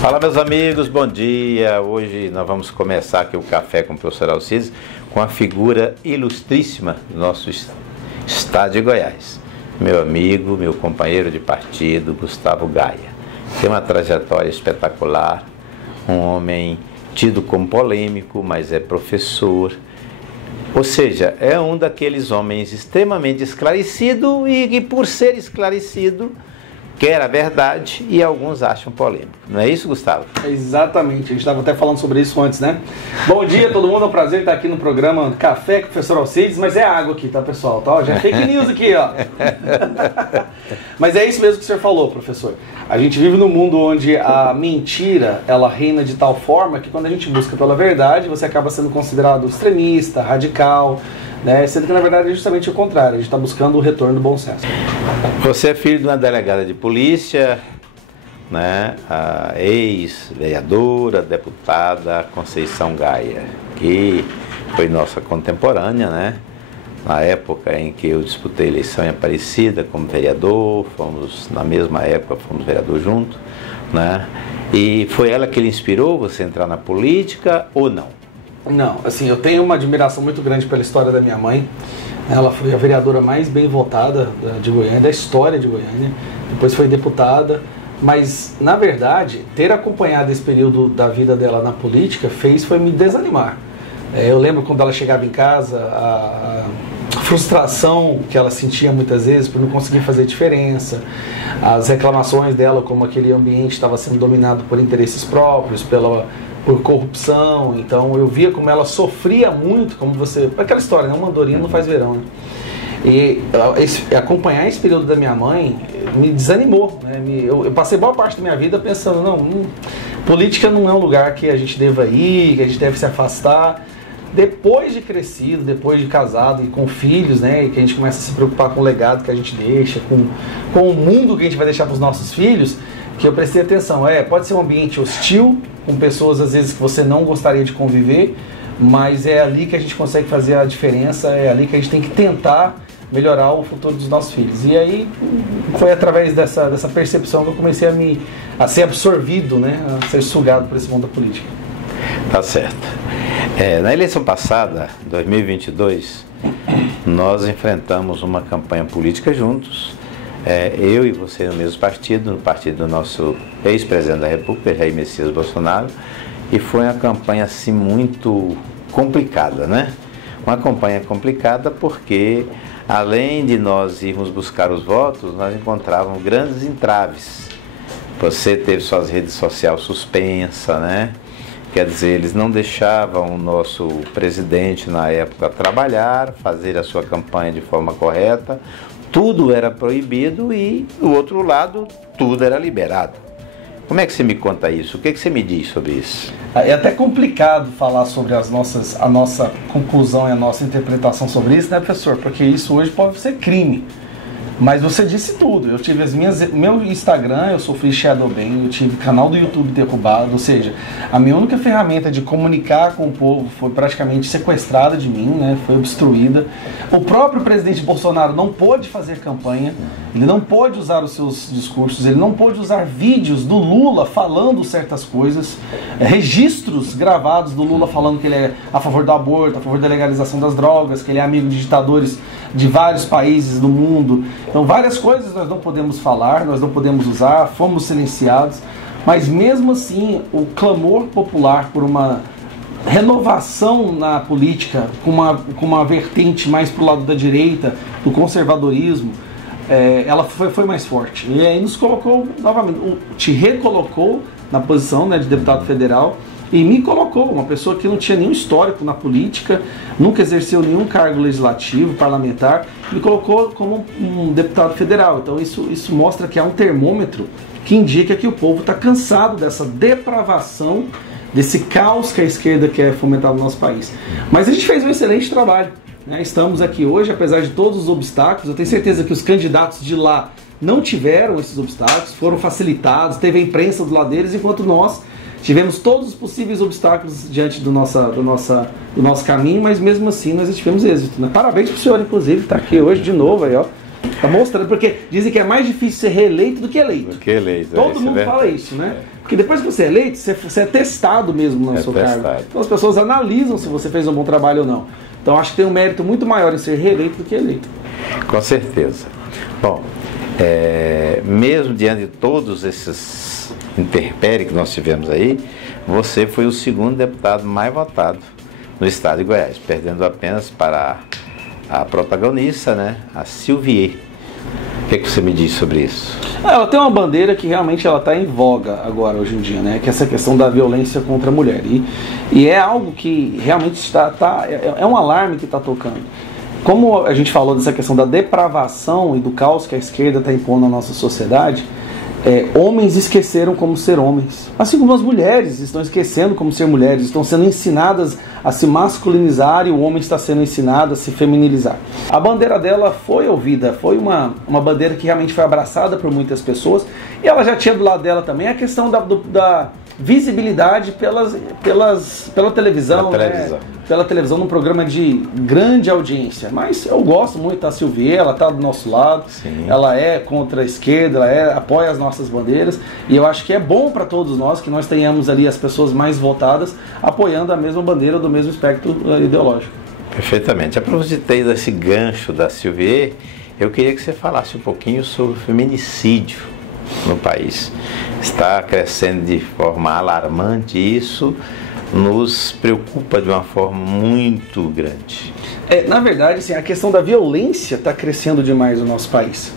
Fala, meus amigos, bom dia. Hoje nós vamos começar aqui o Café com o Professor Alcides com a figura ilustríssima do nosso estado de Goiás. Meu amigo, meu companheiro de partido, Gustavo Gaia. Tem uma trajetória espetacular, um homem tido como polêmico, mas é professor. Ou seja, é um daqueles homens extremamente esclarecido e que, por ser esclarecido, quer a verdade e alguns acham polêmico. Não é isso, Gustavo? Exatamente, a gente estava até falando sobre isso antes, né? Bom dia todo mundo, é um prazer estar aqui no programa Café com o Professor Alcides, mas é água aqui, tá, pessoal? Tá, já é fake news aqui, ó. Mas é isso mesmo que o senhor falou, professor. A gente vive num mundo onde a mentira, ela reina de tal forma que quando a gente busca pela verdade, você acaba sendo considerado extremista, radical, né? Sendo que na verdade é justamente o contrário, a gente está buscando o retorno do bom senso. Você é filho de uma delegada de polícia, né? A ex-vereadora, deputada Conceição Gaia, que foi nossa contemporânea, né? Na época em que eu disputei a eleição em Aparecida como vereador, na mesma época fomos vereador juntos, né? E foi ela que lhe inspirou você a entrar na política ou não? Não, assim, eu tenho uma admiração muito grande pela história da minha mãe. Ela foi a vereadora mais bem votada de Goiânia, da história de Goiânia. Depois foi deputada. Mas, na verdade, ter acompanhado esse período da vida dela na política foi me desanimar. Eu lembro quando ela chegava em casa, a frustração que ela sentia muitas vezes por não conseguir fazer diferença, as reclamações dela como aquele ambiente estava sendo dominado por interesses próprios, por corrupção. Então eu via como ela sofria muito, como aquela história, né? Uma andorinha não faz verão, né? E acompanhar esse período da minha mãe me desanimou, né? Eu passei boa parte da minha vida pensando, política não é um lugar que a gente deva ir, que a gente deve se afastar. Depois de crescido, depois de casado e com filhos, né, e que a gente começa a se preocupar com o legado que a gente deixa, com o mundo que a gente vai deixar para os nossos filhos, que eu prestei atenção. Pode ser um ambiente hostil, com pessoas às vezes que você não gostaria de conviver, mas é ali que a gente consegue fazer a diferença, é ali que a gente tem que tentar melhorar o futuro dos nossos filhos. E aí foi através dessa percepção que eu comecei a ser absorvido, né, a ser sugado por esse mundo da política. Tá certo. Na eleição passada, 2022, nós enfrentamos uma campanha política juntos, eu e você no mesmo partido, no partido do nosso ex-presidente da República, Jair Messias Bolsonaro, e foi uma campanha assim muito complicada, né? Uma campanha complicada porque, além de nós irmos buscar os votos, nós encontrávamos grandes entraves. Você teve suas redes sociais suspensas, né? Quer dizer, eles não deixavam o nosso presidente na época trabalhar, fazer a sua campanha de forma correta, tudo era proibido e, do outro lado, tudo era liberado. Como é que você me conta isso? O que você me diz sobre isso? É até complicado falar sobre a nossa conclusão e a nossa interpretação sobre isso, né, professor? Porque isso hoje pode ser crime. Mas você disse tudo. Eu tive meu Instagram, eu sofri shadowban, eu tive canal do YouTube derrubado, ou seja, a minha única ferramenta de comunicar com o povo foi praticamente sequestrada de mim, né? Foi obstruída. O próprio presidente Bolsonaro não pôde fazer campanha, ele não pôde usar os seus discursos, ele não pôde usar vídeos do Lula falando certas coisas, registros gravados do Lula falando que ele é a favor do aborto, a favor da legalização das drogas, que ele é amigo de ditadores de vários países do mundo. Então várias coisas nós não podemos falar, nós não podemos usar, fomos silenciados, mas mesmo assim o clamor popular por uma renovação na política, com uma vertente mais para o lado da direita, do conservadorismo, ela foi mais forte. E aí nos colocou novamente, te recolocou na posição, né, de deputado federal, e me colocou, uma pessoa que não tinha nenhum histórico na política, nunca exerceu nenhum cargo legislativo, parlamentar, me colocou como um deputado federal. Então isso mostra que há um termômetro que indica que o povo está cansado dessa depravação, desse caos que a esquerda quer fomentar no nosso país. Mas a gente fez um excelente trabalho. né? Estamos aqui hoje, apesar de todos os obstáculos. Eu tenho certeza que os candidatos de lá não tiveram esses obstáculos, foram facilitados, teve a imprensa do lado deles, enquanto nós tivemos todos os possíveis obstáculos diante do nosso caminho, mas mesmo assim nós tivemos êxito, né? Parabéns para o senhor, inclusive, estar aqui hoje de novo aí, ó. Tá mostrando, porque dizem que é mais difícil ser reeleito do que eleito. Do que eleito. Todo mundo fala isso, né? Porque depois que você é eleito, você é testado mesmo no seu cargo. Então as pessoas analisam se você fez um bom trabalho ou não. Então acho que tem um mérito muito maior em ser reeleito do que eleito. Com certeza. Bom, mesmo diante de todos esses intempéries que nós tivemos aí, você foi o segundo deputado mais votado no estado de Goiás, perdendo apenas para a protagonista, né, a Silvier. O que você me diz sobre isso? Ela tem uma bandeira que realmente ela está em voga agora, hoje em dia, né? Que é essa questão da violência contra a mulher. E é algo que realmente é um alarme que está tocando. Como a gente falou dessa questão da depravação e do caos que a esquerda está impondo na nossa sociedade, homens esqueceram como ser homens. Assim como as mulheres estão esquecendo como ser mulheres, estão sendo ensinadas a se masculinizar e o homem está sendo ensinado a se feminilizar. A bandeira dela foi ouvida, foi uma bandeira que realmente foi abraçada por muitas pessoas, e ela já tinha do lado dela também a questão da visibilidade pela televisão, né? Pela televisão, num programa de grande audiência. Mas eu gosto muito da Silvier, ela está do nosso lado. Sim. Ela é contra a esquerda, ela apoia as nossas bandeiras, e eu acho que é bom para todos nós que nós tenhamos ali as pessoas mais votadas apoiando a mesma bandeira do mesmo espectro ideológico. Perfeitamente. Aproveitei desse gancho da Silvier, eu queria que você falasse um pouquinho sobre o feminicídio no país. Está crescendo de forma alarmante e isso nos preocupa de uma forma muito grande. Na verdade, assim, a questão da violência está crescendo demais no nosso país.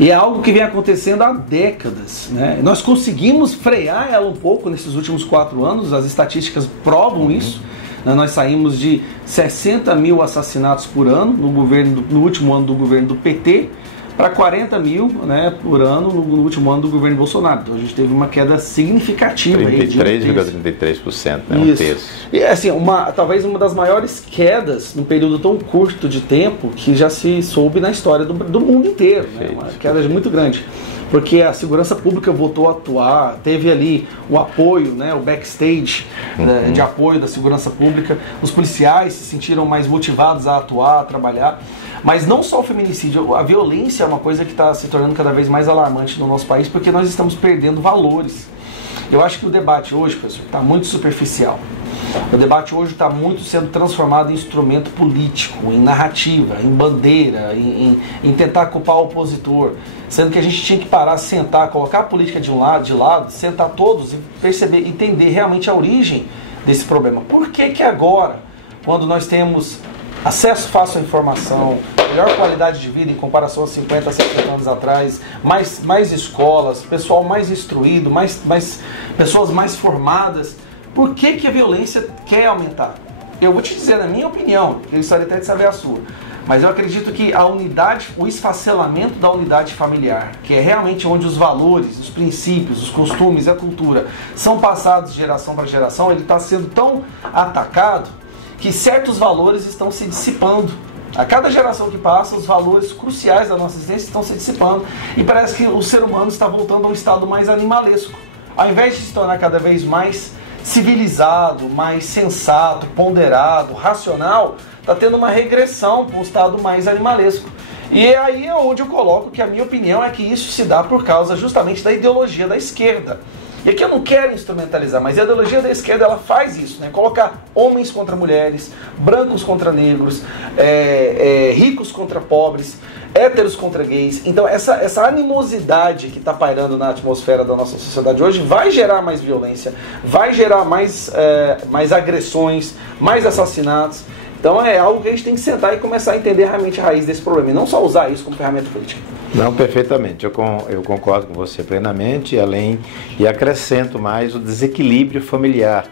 E é algo que vem acontecendo há décadas, né? Nós conseguimos frear ela um pouco nesses últimos 4 anos, as estatísticas provam isso. Nós saímos de 60 mil assassinatos por ano no último ano do governo do PT, para 40 mil, né, por ano no último ano do governo Bolsonaro. Então a gente teve uma queda significativa. 33,33%, né, um terço. E assim, talvez uma das maiores quedas num período tão curto de tempo que já se soube na história do mundo inteiro. Né, uma queda muito grande. Porque a segurança pública voltou a atuar, teve ali o apoio, né, o backstage de apoio da segurança pública. Os policiais se sentiram mais motivados a atuar, a trabalhar. Mas não só o feminicídio, a violência é uma coisa que está se tornando cada vez mais alarmante no nosso país, porque nós estamos perdendo valores. Eu acho que o debate hoje, professor, está muito superficial. O debate hoje está muito sendo transformado em instrumento político, em narrativa, em bandeira, em tentar culpar o opositor. Sendo que a gente tinha que parar, sentar, colocar a política de lado, sentar todos e perceber, entender realmente a origem desse problema. Por que agora, quando nós temos acesso fácil à informação, melhor qualidade de vida em comparação a 50, 70 anos atrás, mais escolas, pessoal mais instruído, pessoas mais formadas, por que a violência quer aumentar? Eu vou te dizer, na minha opinião, eu gostaria até de saber a sua, mas eu acredito que o esfacelamento da unidade familiar, que é realmente onde os valores, os princípios, os costumes, a cultura são passados de geração para geração, ele está sendo tão atacado que certos valores estão se dissipando. A cada geração que passa, os valores cruciais da nossa existência estão se dissipando e parece que o ser humano está voltando a um estado mais animalesco. Ao invés de se tornar cada vez mais civilizado, mais sensato, ponderado, racional, está tendo uma regressão para um estado mais animalesco. E aí é onde eu coloco que a minha opinião é que isso se dá por causa justamente da ideologia da esquerda. E aqui eu não quero instrumentalizar, mas a ideologia da esquerda ela faz isso, né? Colocar homens contra mulheres, brancos contra negros, ricos contra pobres, héteros contra gays. Então essa animosidade que está pairando na atmosfera da nossa sociedade hoje vai gerar mais violência, vai gerar mais agressões, mais assassinatos. Então é algo que a gente tem que sentar e começar a entender realmente a raiz desse problema, e não só usar isso como ferramenta política. Não, perfeitamente. Eu concordo com você plenamente, e acrescento mais o desequilíbrio familiar.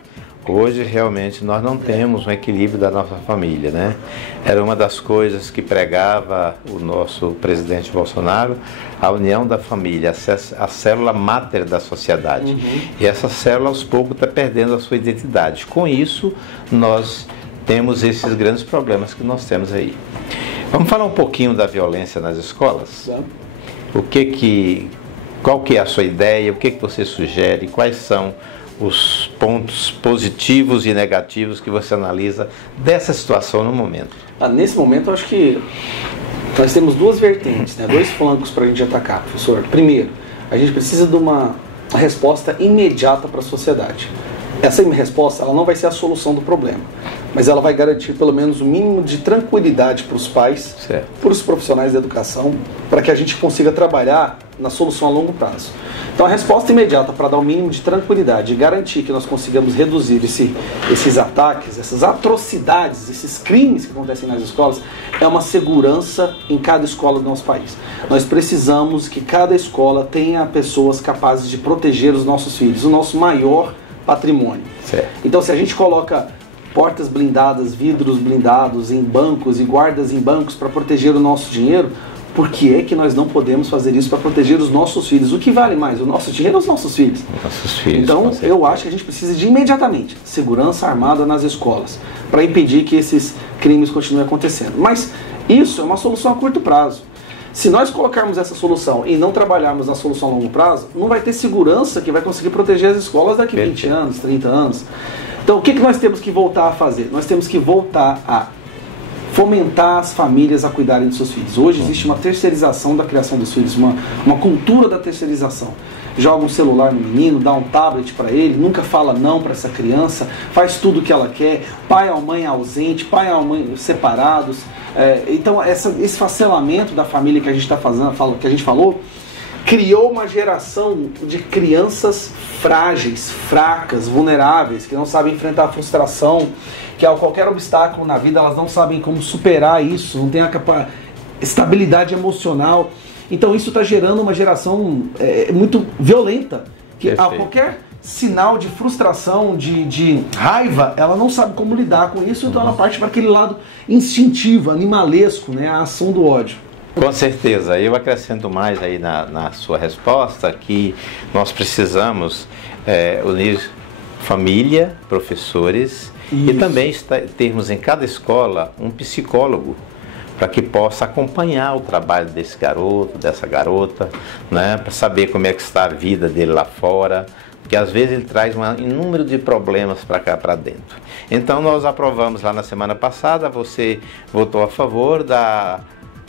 Hoje, realmente, nós não temos um equilíbrio da nossa família, né? Era uma das coisas que pregava o nosso presidente Bolsonaro, a união da família, a célula máter da sociedade. E essa célula, aos poucos, está perdendo a sua identidade. Com isso, nós temos esses grandes problemas que nós temos aí. Vamos falar um pouquinho da violência nas escolas? Qual que é a sua ideia? O que você sugere? Quais são os pontos positivos e negativos que você analisa dessa situação no momento? Nesse momento, eu acho que nós temos duas vertentes, né? Dois flancos para a gente atacar, professor. Primeiro, a gente precisa de uma resposta imediata para a sociedade. Essa resposta, ela não vai ser a solução do problema, mas ela vai garantir pelo menos o mínimo de tranquilidade para os pais, para os profissionais da educação, para que a gente consiga trabalhar na solução a longo prazo. Então a resposta imediata para dar o mínimo de tranquilidade e garantir que nós consigamos reduzir esses ataques, essas atrocidades, esses crimes que acontecem nas escolas, é uma segurança em cada escola do nosso país. Nós precisamos que cada escola tenha pessoas capazes de proteger os nossos filhos, o nosso maior patrimônio. Então se a gente coloca portas blindadas, vidros blindados em bancos e guardas em bancos para proteger o nosso dinheiro, por que é que nós não podemos fazer isso para proteger os nossos filhos? O que vale mais, o nosso dinheiro ou os nossos filhos? Nossos filhos. Então eu acho que a gente precisa de imediatamente segurança armada nas escolas para impedir que esses crimes continuem acontecendo. Mas isso é uma solução a curto prazo. Se nós colocarmos essa solução e não trabalharmos na solução a longo prazo, não vai ter segurança que vai conseguir proteger as escolas daqui a 20 anos, 30 anos. Então o que nós temos que voltar a fazer? Nós temos que voltar a fomentar as famílias a cuidarem dos seus filhos. Hoje existe uma terceirização da criação dos filhos, uma cultura da terceirização. Joga um celular no menino, dá um tablet para ele, nunca fala não para essa criança, faz tudo o que ela quer, pai ou mãe ausente, pai ou mãe separados. Então esse facelamento da família que a gente está fazendo, que a gente falou, criou uma geração de crianças frágeis, fracas, vulneráveis, que não sabem enfrentar a frustração, que a qualquer obstáculo na vida elas não sabem como superar isso, não tem a estabilidade emocional. Então isso está gerando uma geração muito violenta, que a qualquer sinal de frustração, de raiva, ela não sabe como lidar com isso, então ela parte para aquele lado instintivo, animalesco, né, a ação do ódio. Com certeza, eu acrescento mais aí na sua resposta que nós precisamos unir família, professores e também termos em cada escola um psicólogo para que possa acompanhar o trabalho desse garoto, dessa garota, né, para saber como é que está a vida dele lá fora, porque às vezes ele traz um número de problemas para cá, para dentro. Então nós aprovamos lá na semana passada, você votou a favor da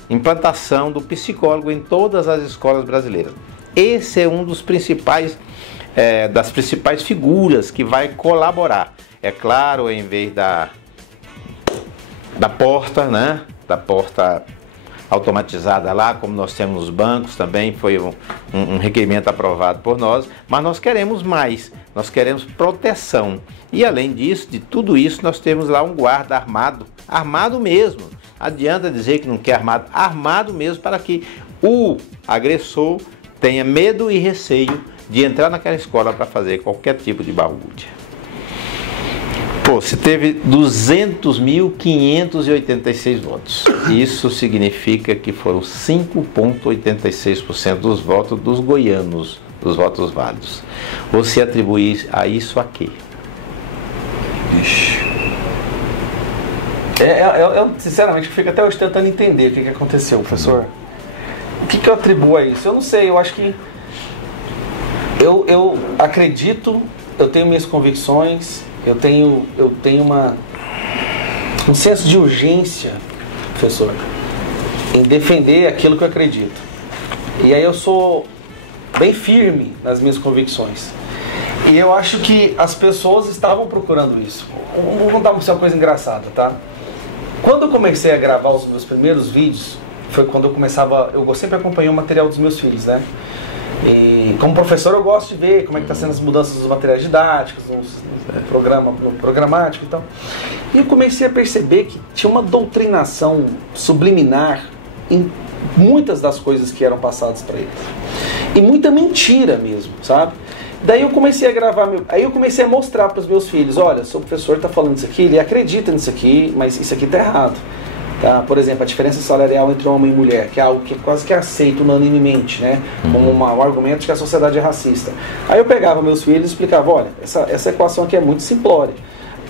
implantação do psicólogo em todas as escolas brasileiras. Esse é um dos principais, das principais figuras que vai colaborar. É claro, em vez da porta, né? Da porta automatizada lá, como nós temos nos bancos, também foi um requerimento aprovado por nós, mas nós queremos mais, nós queremos proteção. E além disso, de tudo isso, nós temos lá um guarda armado mesmo. Adianta dizer que não quer armado mesmo, para que o agressor tenha medo e receio de entrar naquela escola para fazer qualquer tipo de balbúrdia. Pô, se teve 200.586 votos. Isso significa que foram 5,86% dos votos dos goianos, dos votos válidos. Você atribui a isso a quê? Eu sinceramente fico até hoje tentando entender o que aconteceu, professor. O que eu atribuo a isso? Eu não sei, eu acho que eu acredito, eu tenho minhas convicções, eu tenho um senso de urgência, professor, em defender aquilo que eu acredito. E aí eu sou bem firme nas minhas convicções. E eu acho que as pessoas estavam procurando isso. Vou contar pra você uma coisa engraçada, tá? Quando eu comecei a gravar os meus primeiros vídeos, foi quando eu sempre acompanhei o material dos meus filhos, né? E como professor eu gosto de ver como é que está sendo as mudanças dos materiais didáticos, no programático e tal. E eu comecei a perceber que tinha uma doutrinação subliminar em muitas das coisas que eram passadas para eles. E muita mentira mesmo, sabe? Daí eu comecei a gravar, aí eu comecei a mostrar para os meus filhos, olha, seu professor está falando isso aqui, ele acredita nisso aqui, mas isso aqui está errado. Tá? Por exemplo, a diferença salarial entre homem e mulher, que é algo que quase que é aceito unanimemente, né? Como um argumento de que a sociedade é racista. Aí eu pegava meus filhos e explicava, olha, essa equação aqui é muito simplória.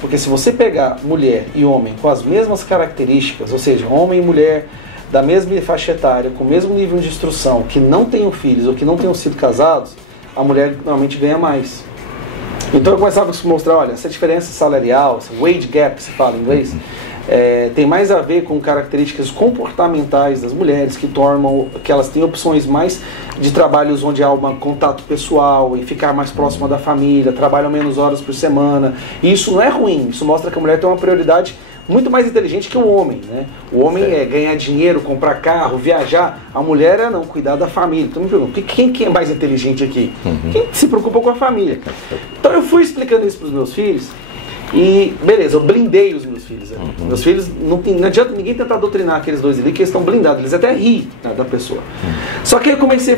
Porque se você pegar mulher e homem com as mesmas características, ou seja, homem e mulher da mesma faixa etária, com o mesmo nível de instrução, que não tenham filhos ou que não tenham sido casados, a mulher normalmente ganha mais. Então eu começava a mostrar, olha, essa diferença salarial, essa wage gap, se fala em inglês, tem mais a ver com características comportamentais das mulheres, que elas têm opções mais de trabalhos onde há um contato pessoal, em ficar mais próxima da família, trabalham menos horas por semana. E isso não é ruim, isso mostra que a mulher tem uma prioridade muito mais inteligente que o homem, né? O homem é ganhar dinheiro, comprar carro, viajar. A mulher é não, cuidar da família. Então me pergunto, quem é mais inteligente aqui? Quem se preocupa com a família? Então eu fui explicando isso para os meus filhos e, beleza, eu blindei os meus filhos. Meus filhos, não adianta ninguém tentar doutrinar aqueles dois ali, que eles estão blindados. Eles até riem, né, da pessoa. Só que aí eu comecei a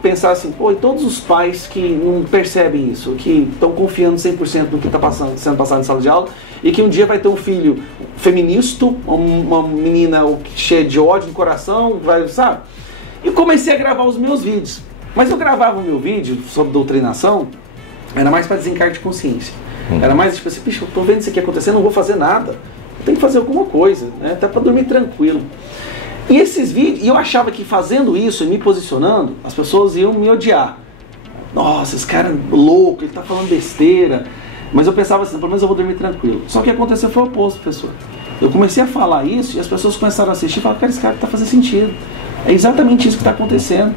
pensar assim, pô, e todos os pais que não percebem isso, que estão confiando 100% no que está sendo passado em sala de aula, e que um dia vai ter um filho feminista, uma menina cheia de ódio no coração, sabe? E comecei a gravar os meus vídeos. Mas eu gravava o meu vídeo sobre doutrinação, era mais para desencargo de consciência. Era mais tipo assim, bicho, eu tô vendo isso aqui acontecendo, não vou fazer nada. Eu tenho que fazer alguma coisa, né? Até para dormir tranquilo. E esses vídeos, eu achava que fazendo isso e me posicionando, as pessoas iam me odiar. Nossa, esse cara é louco, ele tá falando besteira. Mas eu pensava assim, pelo menos eu vou dormir tranquilo. Só que o que aconteceu foi o oposto, professor. Eu comecei a falar isso e as pessoas começaram a assistir e falaram, cara, esse cara tá fazendo sentido. É exatamente isso que está acontecendo.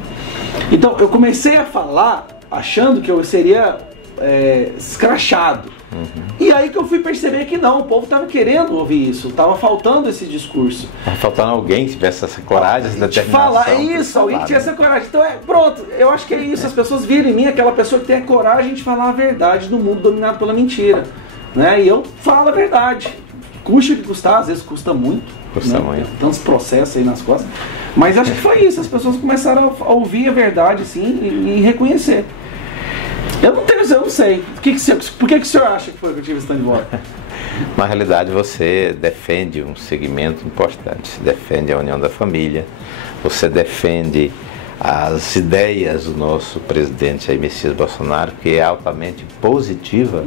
Então, eu comecei a falar achando que eu seria escrachado. E aí que eu fui perceber que não, o povo estava querendo ouvir isso, estava faltando esse discurso. Estava faltando alguém que tivesse essa coragem, essa determinação. Falar isso, alguém que tivesse essa coragem. Então, pronto, eu acho que é isso, as pessoas viram em mim aquela pessoa que tem a coragem de falar a verdade do mundo dominado pela mentira. Né? E eu falo a verdade. Custa o que custar, às vezes custa muito. Custa né? muito. Tantos processos aí nas costas. Mas acho que foi isso, as pessoas começaram a ouvir a verdade assim, e reconhecer. Eu não sei. Por que o senhor acha que foi que eu tive esse tanto de bola? Na realidade, você defende um segmento importante. Você defende a união da família, você defende as ideias do nosso presidente Jair Messias Bolsonaro, que é altamente positiva,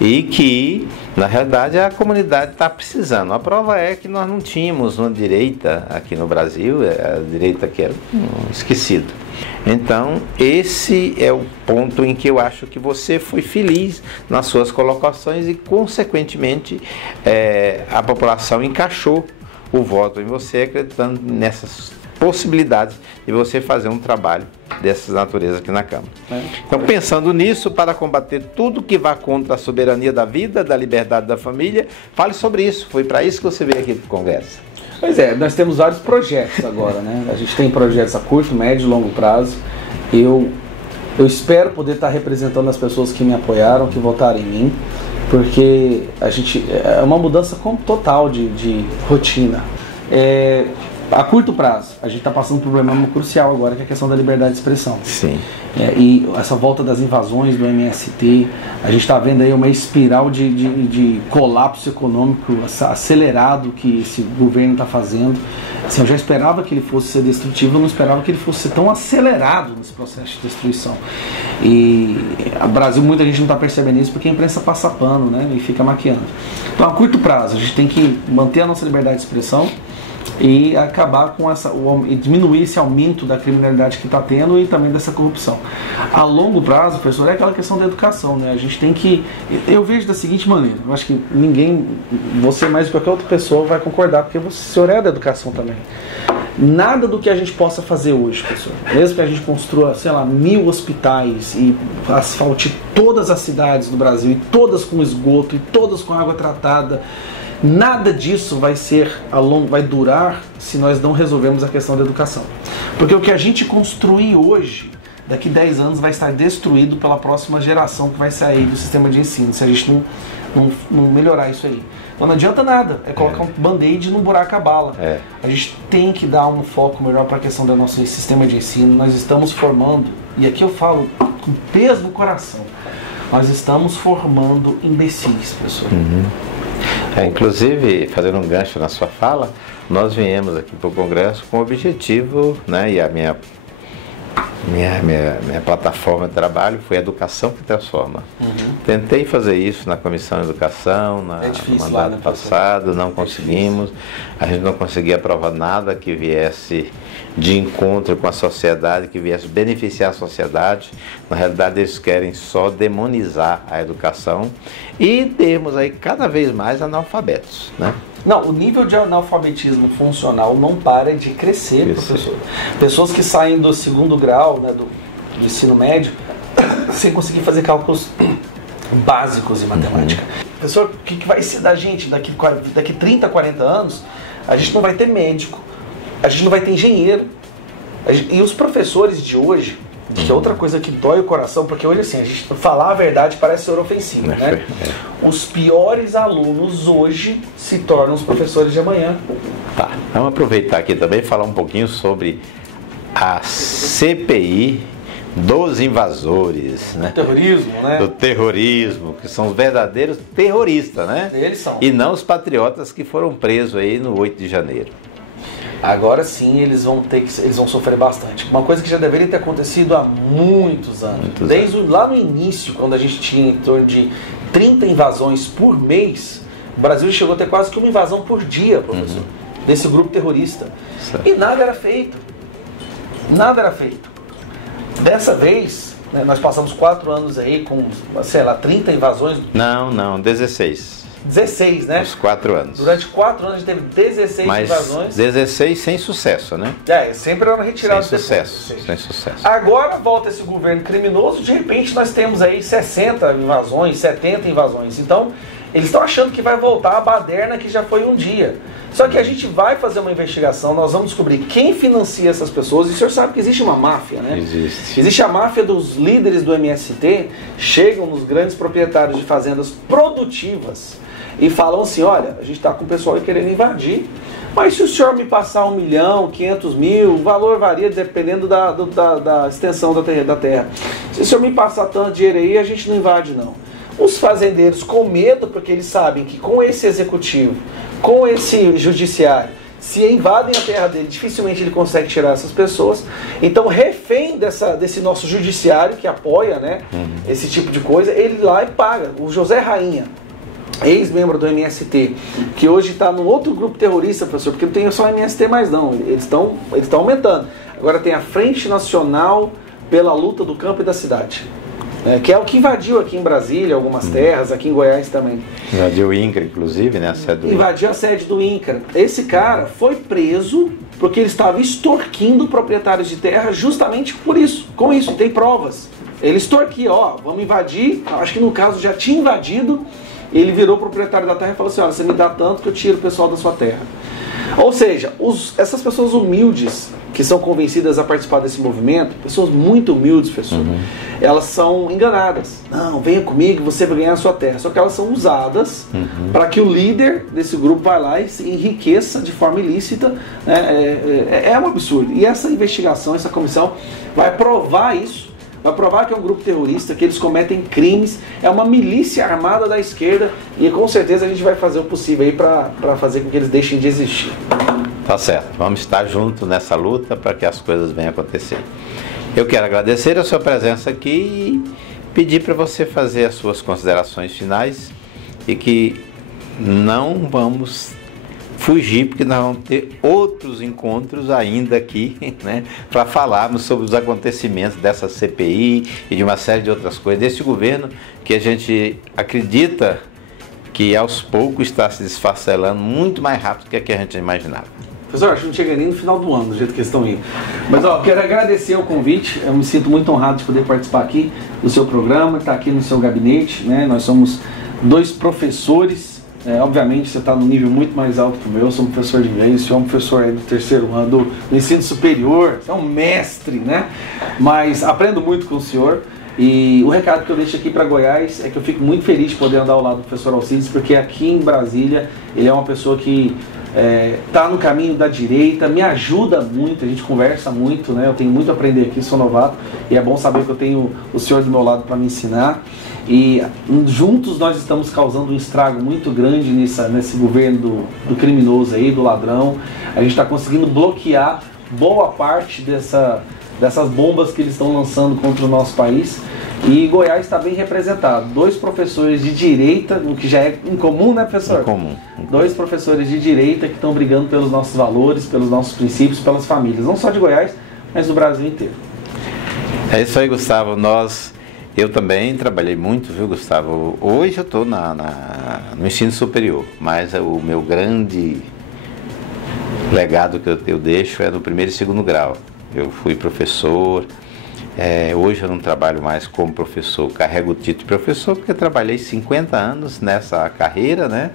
e que, na realidade, a comunidade está precisando. A prova é que nós não tínhamos uma direita aqui no Brasil, a direita que era esquecida. Então, esse é o ponto em que eu acho que você foi feliz nas suas colocações e, consequentemente, a população encaixou o voto em você, acreditando nessas possibilidades de você fazer um trabalho dessas naturezas aqui na Câmara. Então, pensando nisso, para combater tudo que vá contra a soberania da vida, da liberdade da família, fale sobre isso. Foi para isso que você veio aqui para o Congresso. Pois é, nós temos vários projetos agora, né? A gente tem projetos a curto, médio e longo prazo. Eu espero poder estar representando as pessoas que me apoiaram, que votaram em mim, porque é uma mudança total de rotina. A curto prazo, a gente está passando por um problema crucial agora, que é a questão da liberdade de expressão. Sim. E essa volta das invasões do MST, a gente está vendo aí uma espiral de colapso econômico acelerado que esse governo está fazendo. Assim, eu já esperava que ele fosse ser destrutivo, eu não esperava que ele fosse ser tão acelerado nesse processo de destruição. E no Brasil muita gente não está percebendo isso porque a imprensa passa pano, né, e fica maquiando. Então, a curto prazo, a gente tem que manter a nossa liberdade de expressão e acabar com e diminuir esse aumento da criminalidade que está tendo e também dessa corrupção. A longo prazo, professor, é aquela questão da educação, né? A gente tem que... Eu vejo da seguinte maneira, eu acho que você mais do que qualquer outra pessoa vai concordar, porque o senhor é da educação também. Nada do que a gente possa fazer hoje, professor, mesmo que a gente construa, sei lá, 1000 hospitais e asfalte todas as cidades do Brasil, e todas com esgoto, e todas com água tratada, nada disso vai durar se nós não resolvermos a questão da educação. Porque o que a gente construir hoje, daqui 10 anos vai estar destruído pela próxima geração que vai sair do sistema de ensino, se a gente não melhorar isso aí. Então não adianta nada, colocar um band-aid no buraco a bala. A gente tem que dar um foco melhor para a questão do nosso sistema de ensino. Nós estamos formando, e aqui eu falo com peso no coração, nós estamos formando imbecis, pessoal. Inclusive, fazendo um gancho na sua fala, nós viemos aqui para o Congresso com o objetivo, né, e a minha minha plataforma de trabalho foi Educação que Transforma. Tentei fazer isso na Comissão de Educação, no mandato passado, não conseguimos. A gente não conseguia aprovar nada que viesse de encontro com a sociedade, que viesse beneficiar a sociedade. Na realidade, eles querem só demonizar a educação e termos aí cada vez mais analfabetos, né? Não, o nível de analfabetismo funcional não para de crescer, professor. Pessoas que saem do segundo grau, né, do ensino médio, sem conseguir fazer cálculos básicos em matemática. Professor, o que vai ser da gente daqui 30, 40 anos? A gente não vai ter médico, a gente não vai ter engenheiro. E os professores de hoje, que é outra coisa que dói o coração, porque hoje, assim, a gente falar a verdade parece ser ofensivo, né? Os piores alunos hoje se tornam os professores de amanhã. Tá, vamos aproveitar aqui também e falar um pouquinho sobre a CPI dos invasores, né? Do terrorismo, né? Do terrorismo, que são os verdadeiros terroristas, né? Eles são. E não os patriotas que foram presos aí no 8 de janeiro. Agora sim eles vão sofrer bastante. Uma coisa que já deveria ter acontecido há muitos anos. Lá no início, quando a gente tinha em torno de 30 invasões por mês, o Brasil chegou a ter quase que uma invasão por dia, professor, desse grupo terrorista. Certo. E nada era feito. Nada era feito. Dessa vez, né, nós passamos 4 anos aí com, sei lá, 30 invasões. Não, 16. 16, né? Uns 4 anos. Durante 4 anos a gente teve 16 invasões. 16 sem sucesso, né? Sempre eram retirados sem sucesso. Agora volta esse governo criminoso, de repente nós temos aí 60 invasões, 70 invasões. Então, eles estão achando que vai voltar a baderna que já foi um dia. Só que a gente vai fazer uma investigação, nós vamos descobrir quem financia essas pessoas. E o senhor sabe que existe uma máfia, né? Existe a máfia dos líderes do MST, chegam nos grandes proprietários de fazendas produtivas e falam assim, olha, a gente está com o pessoal querendo invadir, mas se o senhor me passar 1 milhão, 500 mil, o valor varia dependendo da extensão da terra. Se o senhor me passar tanto dinheiro aí, a gente não invade não. Os fazendeiros com medo, porque eles sabem que com esse executivo, com esse judiciário, se invadem a terra dele, dificilmente ele consegue tirar essas pessoas. Então, refém desse nosso judiciário que apoia, né, esse tipo de coisa, ele lá e paga. O José Rainha, ex-membro do MST, que hoje está num outro grupo terrorista, professor, porque não tem só MST mais não, eles estão aumentando. Agora tem a Frente Nacional pela Luta do Campo e da Cidade, que é o que invadiu aqui em Brasília algumas terras, aqui em Goiás também. Invadiu o INCRA, inclusive, né? A sede do INCRA. Invadiu a sede do INCRA. Esse cara foi preso porque ele estava extorquindo proprietários de terra justamente por isso. Com isso, tem provas. Ele extorquia, vamos invadir, acho que no caso já tinha invadido, ele virou proprietário da terra e falou assim, olha, você me dá tanto que eu tiro o pessoal da sua terra. Ou seja, essas pessoas humildes que são convencidas a participar desse movimento, pessoas muito humildes, professor, elas são enganadas. Não, venha comigo, você vai ganhar a sua terra. Só que elas são usadas para que o líder desse grupo vá lá e se enriqueça de forma ilícita. É um absurdo. E essa investigação, essa comissão vai provar isso. Vai provar que é um grupo terrorista, que eles cometem crimes, é uma milícia armada da esquerda e com certeza a gente vai fazer o possível aí para fazer com que eles deixem de existir. Tá certo, vamos estar juntos nessa luta para que as coisas venham acontecer. Eu quero agradecer a sua presença aqui e pedir para você fazer as suas considerações finais e que não vamos fugir, porque nós vamos ter outros encontros ainda aqui, né, para falarmos sobre os acontecimentos dessa CPI e de uma série de outras coisas, desse governo que a gente acredita que aos poucos está se desfacelando muito mais rápido do que a gente imaginava. Professor, acho que não chega nem no final do ano, do jeito que eles estão indo. Mas, quero agradecer o convite, eu me sinto muito honrado de poder participar aqui do seu programa, estar aqui no seu gabinete, né? Nós somos 2 professores. Obviamente você está num nível muito mais alto que o meu, eu sou um professor de inglês, o senhor é um professor aí do 3º ano do ensino superior, você é um mestre, né? Mas aprendo muito com o senhor e o recado que eu deixo aqui para Goiás é que eu fico muito feliz de poder andar ao lado do professor Alcides, porque aqui em Brasília ele é uma pessoa que está no caminho da direita, me ajuda muito, a gente conversa muito, né? Eu tenho muito a aprender aqui, sou novato e é bom saber que eu tenho o senhor do meu lado para me ensinar. E juntos nós estamos causando um estrago muito grande nesse governo do criminoso aí, do ladrão. A gente está conseguindo bloquear boa parte dessas bombas que eles estão lançando contra o nosso país. E Goiás está bem representado. 2 professores de direita, o que já é incomum, né, professor? Incomum. 2 professores de direita que estão brigando pelos nossos valores, pelos nossos princípios, pelas famílias. Não só de Goiás, mas do Brasil inteiro. É isso aí, Gustavo. Eu também trabalhei muito, viu, Gustavo? Hoje eu estou no ensino superior, mas o meu grande legado que eu deixo é no 1º e 2º grau. Eu fui professor. Hoje eu não trabalho mais como professor, carrego o título de professor porque trabalhei 50 anos nessa carreira, né?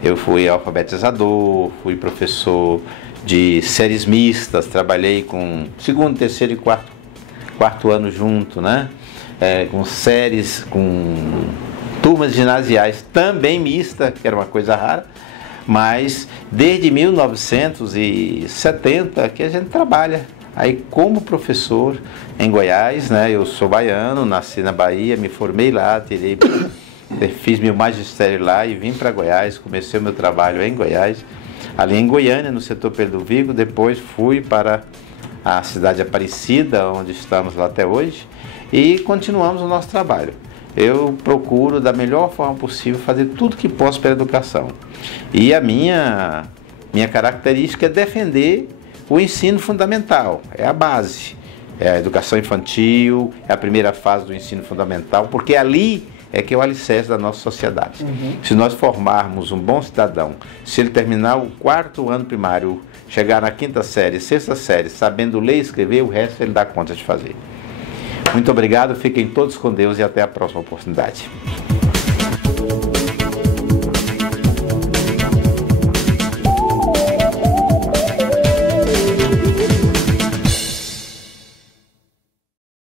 Eu fui alfabetizador, fui professor de séries mistas, trabalhei com 2º, 3º e 4º ano junto, né? Com séries, com turmas ginasiais também mista, que era uma coisa rara, mas desde 1970 que a gente trabalha. Aí como professor em Goiás, né? Eu sou baiano, nasci na Bahia, me formei lá, fiz meu magistério lá e vim para Goiás, comecei o meu trabalho em Goiás, ali em Goiânia, no setor Pedro Vigo, depois fui para a cidade Aparecida, onde estamos lá até hoje, e continuamos o nosso trabalho. Eu procuro da melhor forma possível fazer tudo que posso pela educação. E a minha característica é defender o ensino fundamental, é a base, é a educação infantil, é a primeira fase do ensino fundamental, porque ali é que é o alicerce da nossa sociedade. Se nós formarmos um bom cidadão, se ele terminar o 4º ano primário, chegar na 5ª série, 6ª série, sabendo ler e escrever, o resto ele dá conta de fazer. Muito obrigado, fiquem todos com Deus e até a próxima oportunidade.